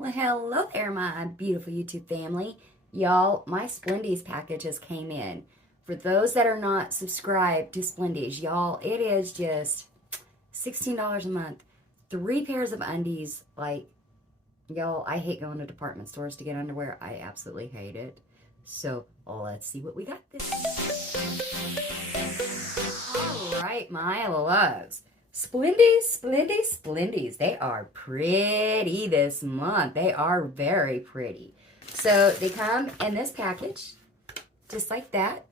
Well, hello there, my beautiful YouTube family. Y'all, my Splendies packages came in. For those that are not subscribed to Splendies, y'all, it is just $16 a month. 3 pairs of undies. Like, y'all, I hate going to department stores to get underwear. I absolutely hate it. So, let's see what we got this. All right, my loves. Splendies. They are pretty this month. They are very pretty. So they come in this package, just like that.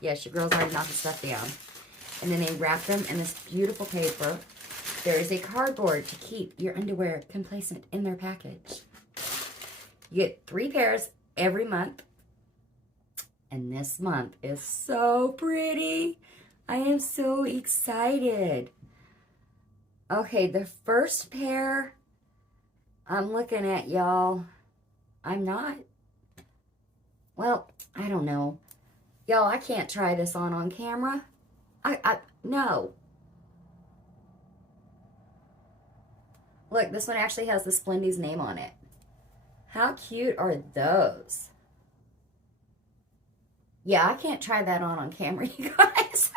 Yes, your girls already knocked the stuff down. And then they wrap them in this beautiful paper. There is a cardboard to keep your underwear complacent in their package. You get 3 pairs every month. And this month is so pretty. I am so excited. Okay, the first pair I'm looking at, y'all. I'm not. Well, I don't know. Y'all, I can't try this on camera. No. Look, this one actually has the Splendies name on it. How cute are those? Yeah, I can't try that on camera, you guys.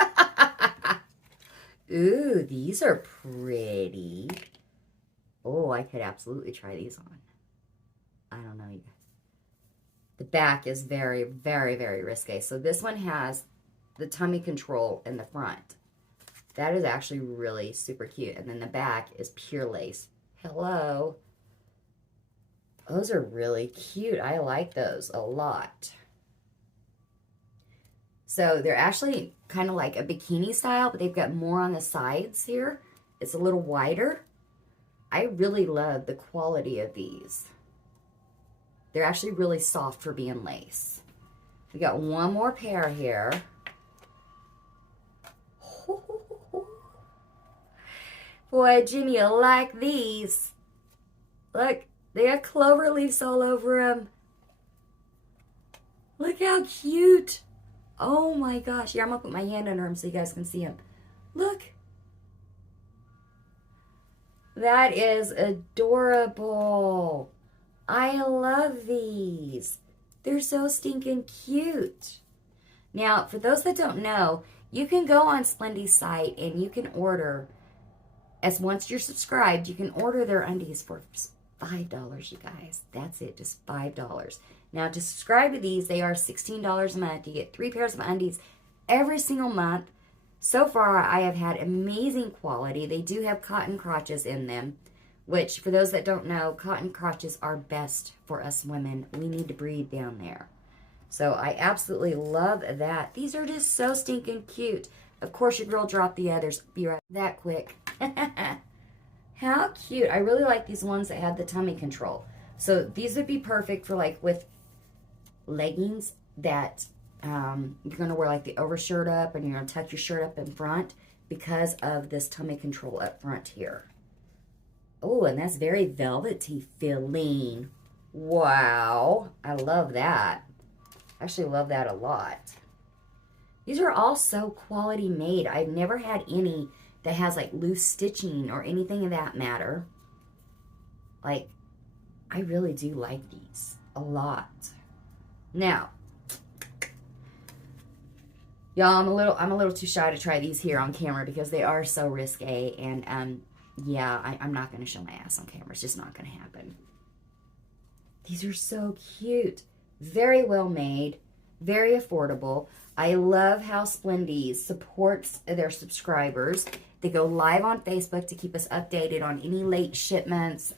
Ooh, these are pretty. Oh, I could absolutely try these on. I don't know, you guys. The back is very, very, very risque. So this one has the tummy control in the front. That is actually really super cute. And then the back is pure lace. Hello. Those are really cute. I like those a lot. So they're actually kind of like a bikini style, but they've got more on the sides here. It's a little wider. I really love the quality of these. They're actually really soft for being lace. We got one more pair here. Boy, Jimmy, you'll like these. Look, they have clover leaves all over them. Look how cute. Oh my gosh. Yeah, I'm going to put my hand under them so you guys can see them. Look. That is adorable. I love these. They're so stinking cute. Now, for those that don't know, you can go on Splendies site and you can order, as once you're subscribed, you can order their undies for $5, you guys. That's it, just $5. Now, to subscribe to these, they are $16 a month. You get 3 pairs of undies every single month. So far, I have had amazing quality. They do have cotton crotches in them, which, for those that don't know, cotton crotches are best for us women. We need to breathe down there. So I absolutely love that. These are just so stinking cute. Of course, your girl dropped the others. Be right that quick. How cute. I really like these ones that have the tummy control. So these would be perfect for like with leggings that you're going to wear like the overshirt up and you're going to tuck your shirt up in front because of this tummy control up front here. Oh, and that's very velvety feeling. Wow. I love that. I actually love that a lot. These are all so quality made. I've never had any that has like loose stitching or anything of that matter. Like, I really do like these a lot. Now, y'all, I'm a little too shy to try these here on camera because they are so risque, and yeah, I'm not going to show my ass on camera. It's just not going to happen. These are so cute. Very well made. Very affordable. I love how Splendies supports their subscribers. They go live on Facebook to keep us updated on any late shipments,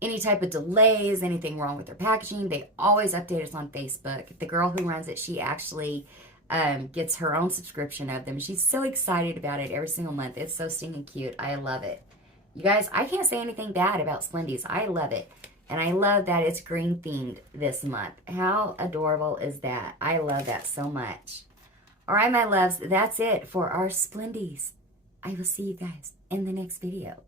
any type of delays, anything wrong with their packaging. They always update us on Facebook. The girl who runs it, she actually gets her own subscription of them. She's so excited about it every single month. It's so stinking cute. I love it. You guys, I can't say anything bad about Splendies. I love it. And I love that it's green themed this month. How adorable is that? I love that so much. All right, my loves, that's it for our Splendies. I will see you guys in the next video.